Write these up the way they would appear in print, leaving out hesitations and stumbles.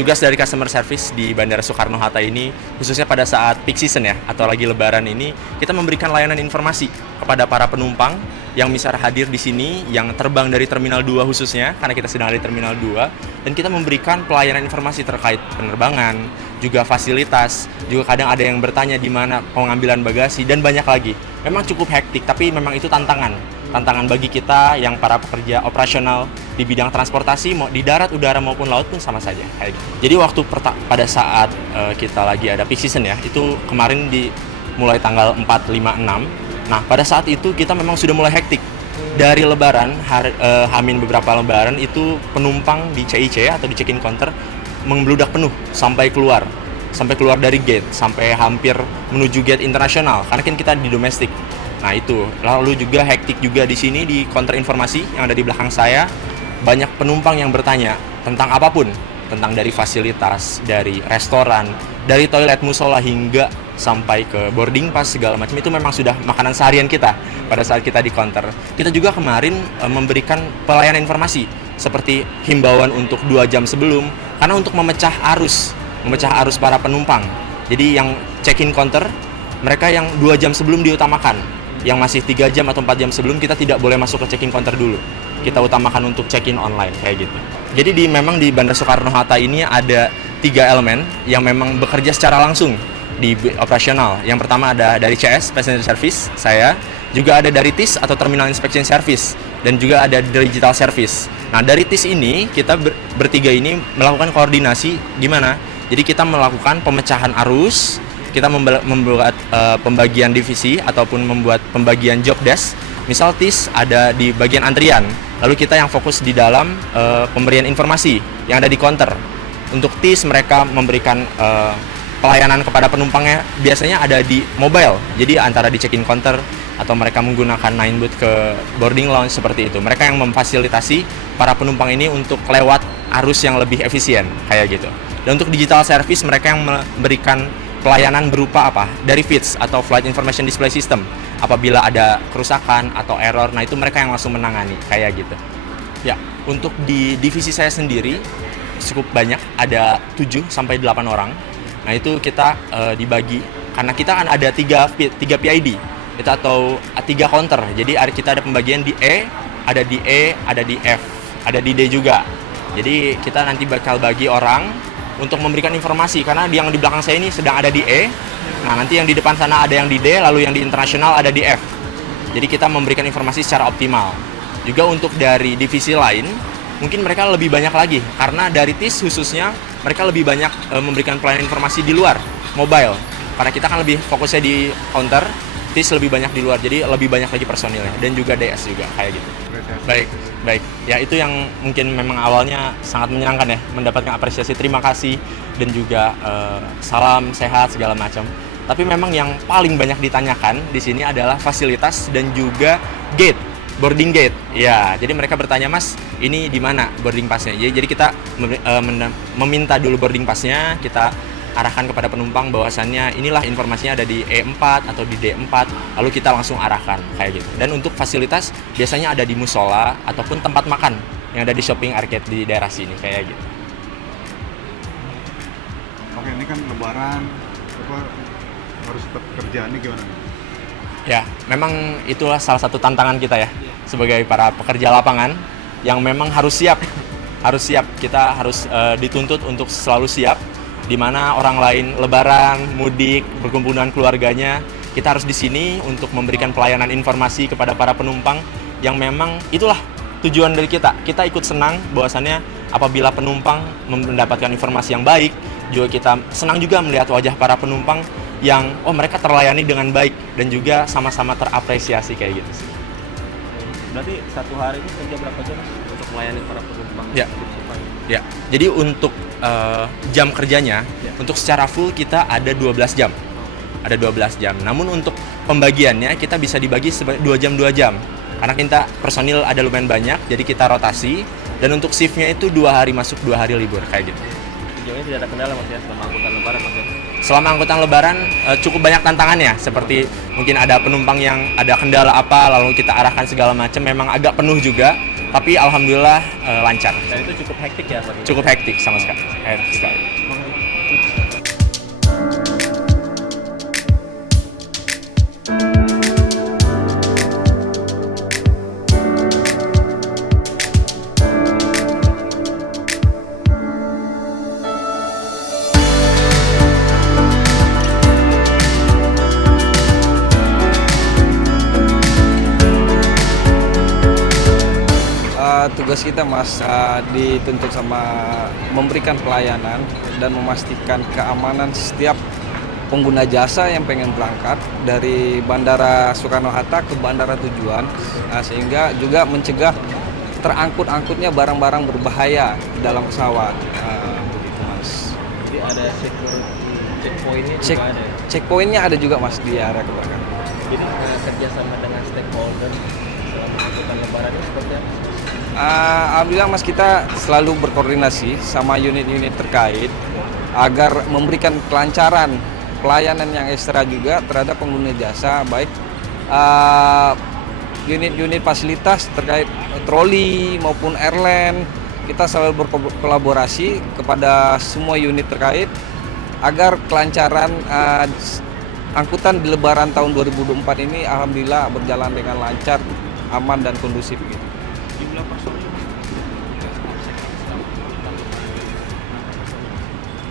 tugas dari customer service di Bandara Soekarno-Hatta ini, khususnya pada saat peak season ya, atau lagi lebaran ini, kita memberikan layanan informasi kepada para penumpang yang bisa hadir di sini, yang terbang dari Terminal 2 khususnya, karena kita sedang ada di Terminal 2, dan kita memberikan pelayanan informasi terkait penerbangan, juga fasilitas, juga kadang ada yang bertanya di mana pengambilan bagasi, dan banyak lagi. Memang cukup hektik, tapi memang itu tantangan bagi kita yang para pekerja operasional di bidang transportasi, mau di darat, udara maupun laut pun sama saja. Jadi waktu pada saat kita lagi ada peak season ya, itu kemarin mulai tanggal 4, 5, 6. Nah, pada saat itu kita memang sudah mulai hektik. Dari lebaran, hamin beberapa lebaran, itu penumpang di CIC atau di check-in counter membludak penuh sampai keluar dari gate, sampai hampir menuju gate internasional, karena kan kita di domestik. Nah itu, lalu juga hektik juga di sini di counter informasi yang ada di belakang saya, banyak penumpang yang bertanya tentang apapun, tentang dari fasilitas, dari restoran, dari toilet musola hingga sampai ke boarding pass segala macam, itu memang sudah makanan seharian kita pada saat kita di counter. Kita juga kemarin memberikan pelayanan informasi seperti himbauan untuk 2 jam sebelum, karena untuk memecah arus para penumpang. Jadi yang check-in counter, mereka yang 2 jam sebelum diutamakan. Yang masih 3 jam atau 4 jam sebelum, kita tidak boleh masuk ke check-in counter dulu. Kita utamakan untuk check-in online, kayak gitu. Jadi memang di Bandara Soekarno-Hatta ini ada 3 elemen yang memang bekerja secara langsung di operasional. Yang pertama ada dari CS, Passenger Service, saya. Juga ada dari TIS atau Terminal Inspection Service. Dan juga ada Digital Service. Nah, dari TIS ini, kita bertiga ini melakukan koordinasi gimana? Jadi kita melakukan pemecahan arus, kita membuat pembagian divisi ataupun membuat pembagian job desk. Misal TIS ada di bagian antrian, lalu kita yang fokus di dalam pemberian informasi yang ada di counter. Untuk TIS mereka memberikan pelayanan kepada penumpangnya biasanya ada di mobile, jadi antara di check-in counter atau mereka menggunakan 9-booth ke boarding lounge seperti itu. Mereka yang memfasilitasi para penumpang ini untuk lewat arus yang lebih efisien, kayak gitu. Dan untuk digital service mereka yang memberikan pelayanan berupa apa? Dari FIDS atau Flight Information Display System. Apabila ada kerusakan atau error, nah itu mereka yang langsung menangani, kayak gitu. Ya, untuk di divisi saya sendiri cukup banyak, ada 7 sampai 8 orang. Nah, itu kita dibagi karena kita kan ada 3 PID. Itu atau 3 counter. Jadi kita ada pembagian di E, ada di E, ada di F, ada di D juga. Jadi kita nanti bakal bagi orang untuk memberikan informasi, karena yang di belakang saya ini sedang ada di E. Nah, nanti yang di depan sana ada yang di D, lalu yang di internasional ada di F. Jadi kita memberikan informasi secara optimal. Juga untuk dari divisi lain, mungkin mereka lebih banyak lagi, karena dari TIS khususnya mereka lebih banyak memberikan pelayanan informasi di luar, mobile. Karena kita kan lebih fokusnya di counter, TIS lebih banyak di luar, jadi lebih banyak lagi personilnya, dan juga DS juga, kayak gitu. Baik. Ya, itu yang mungkin memang awalnya sangat menyenangkan ya, mendapatkan apresiasi, terima kasih, dan juga salam sehat segala macam. Tapi memang yang paling banyak ditanyakan di sini adalah fasilitas dan juga gate, boarding gate. Ya, jadi mereka bertanya, Mas, ini di mana boarding passnya? Jadi kita meminta dulu boarding passnya, kita arahkan kepada penumpang bahwasannya inilah informasinya ada di E4 atau di D4, lalu kita langsung arahkan, kayak gitu. Dan untuk fasilitas biasanya ada di musola ataupun tempat makan yang ada di shopping arcade di daerah sini, kayak gitu. Oke, ini kan lebaran, harus tetap kerja, ini gimana? Ya, memang itulah salah satu tantangan kita ya, sebagai para pekerja lapangan yang memang harus siap. Kita harus dituntut untuk selalu siap, di mana orang lain lebaran, mudik, berkumpul dengan keluarganya, kita harus di sini untuk memberikan pelayanan informasi kepada para penumpang yang memang itulah tujuan dari kita. Kita ikut senang bahwasannya apabila penumpang mendapatkan informasi yang baik, juga kita senang juga melihat wajah para penumpang yang mereka terlayani dengan baik dan juga sama-sama terapresiasi, kayak gitu sih. Berarti satu hari ini kerja berapa jam untuk melayani para penumpang? Ya. Jadi untuk jam kerjanya, untuk secara full kita ada 12 jam. Ada 12 jam. Namun untuk pembagiannya kita bisa dibagi 2 jam 2 jam. Karena kita personil ada lumayan banyak, jadi kita rotasi. Dan untuk shiftnya itu 2 hari masuk, 2 hari libur, kayak gitu. Sejauh ini tidak ada kendala, Mas, ya, selama angkutan lebaran, Mas, ya? Selama angkutan lebaran cukup banyak tantangannya, seperti mungkin ada penumpang yang ada kendala apa, lalu kita arahkan segala macam, memang agak penuh juga. Tapi alhamdulillah lancar. Dan itu cukup hektik ya Pak? Cukup hektik sama sekali. Hektik sekali. Tugas kita Mas dituntut sama memberikan pelayanan dan memastikan keamanan setiap pengguna jasa yang pengen berangkat dari Bandara Soekarno-Hatta ke bandara tujuan, sehingga juga mencegah terangkut-angkutnya barang-barang berbahaya di dalam pesawat. Begitu Mas. Jadi ada checkpointnya Check, juga ada ya? checkpointnya ada juga Mas di area keberangkatan. Jadi kerjasama dengan stakeholder selama angkutan lebaran ini seperti apa? Alhamdulillah Mas, kita selalu berkoordinasi sama unit-unit terkait agar memberikan kelancaran pelayanan yang ekstra juga terhadap pengguna jasa, baik unit-unit fasilitas terkait troli maupun airline. Kita selalu berkolaborasi kepada semua unit terkait agar kelancaran angkutan di Lebaran tahun 2024 ini alhamdulillah berjalan dengan lancar, aman dan kondusif gitu. Jumlah personil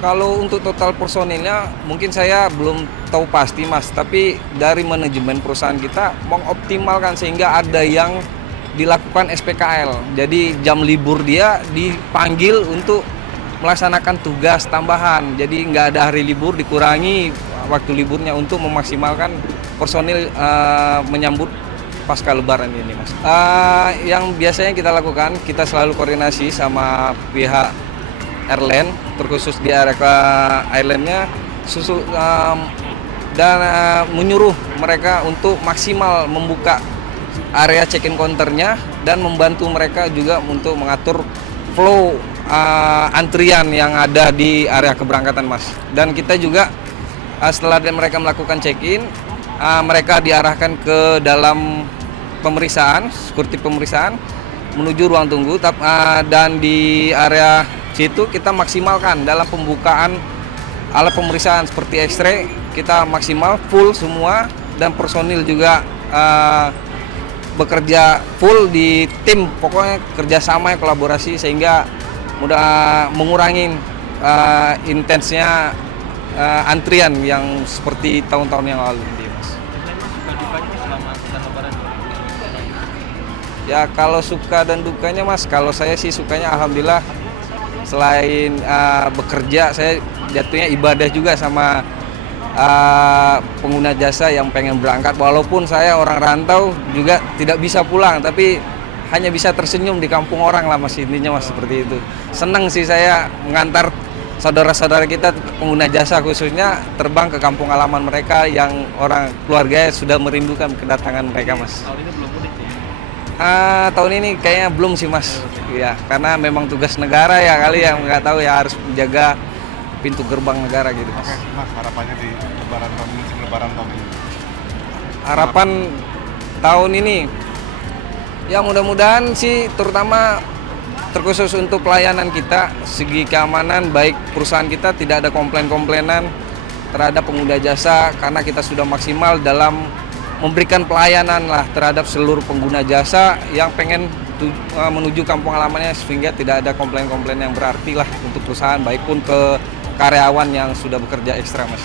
Kalau untuk total personilnya mungkin saya belum tahu pasti Mas, tapi dari manajemen perusahaan kita mengoptimalkan sehingga ada yang dilakukan SPKL. Jadi jam libur dia dipanggil untuk melaksanakan tugas tambahan. Jadi nggak ada hari libur, dikurangi waktu liburnya untuk memaksimalkan personil menyambut pasca lebaran ini Mas. Yang biasanya kita lakukan, kita selalu koordinasi sama pihak airline, terkhusus di area airline-nya dan menyuruh mereka untuk maksimal membuka area check-in counternya dan membantu mereka juga untuk mengatur flow antrian yang ada di area keberangkatan Mas. Dan kita juga setelah mereka melakukan check-in, mereka diarahkan ke dalam pemeriksaan, security pemeriksaan menuju ruang tunggu, dan di area situ kita maksimalkan dalam pembukaan alat pemeriksaan seperti X-ray, kita maksimal full semua, dan personil juga bekerja full di tim, pokoknya kerjasama, kolaborasi sehingga mudah mengurangi intensnya antrian yang seperti tahun-tahun yang lalu. Ya kalau suka dan dukanya Mas, kalau saya sih sukanya alhamdulillah selain bekerja, saya jatuhnya ibadah juga sama pengguna jasa yang pengen berangkat. Walaupun saya orang rantau juga tidak bisa pulang, tapi hanya bisa tersenyum di kampung orang lah Mas, intinya Mas seperti itu. Senang sih saya mengantar saudara-saudara kita pengguna jasa khususnya terbang ke kampung halaman mereka yang orang keluarganya sudah merindukan kedatangan mereka Mas. tahun ini belum mudik ya? Tahun ini kayaknya belum sih Mas, ya karena memang tugas negara ya kali yang nggak tahu ya, harus menjaga pintu gerbang negara gitu Mas. Oke, Mas, harapannya di lebaran tahun ini, lebaran tahun ini. Harapan tahun ini ya mudah-mudahan sih, terutama terkhusus untuk pelayanan kita, segi keamanan baik perusahaan kita tidak ada komplain-komplainan terhadap pengguna jasa, karena kita sudah maksimal dalam memberikan pelayanan lah terhadap seluruh pengguna jasa yang pengen menuju kampung halamannya, sehingga tidak ada komplain-komplain yang berarti lah untuk perusahaan baik pun ke karyawan yang sudah bekerja ekstra Mas.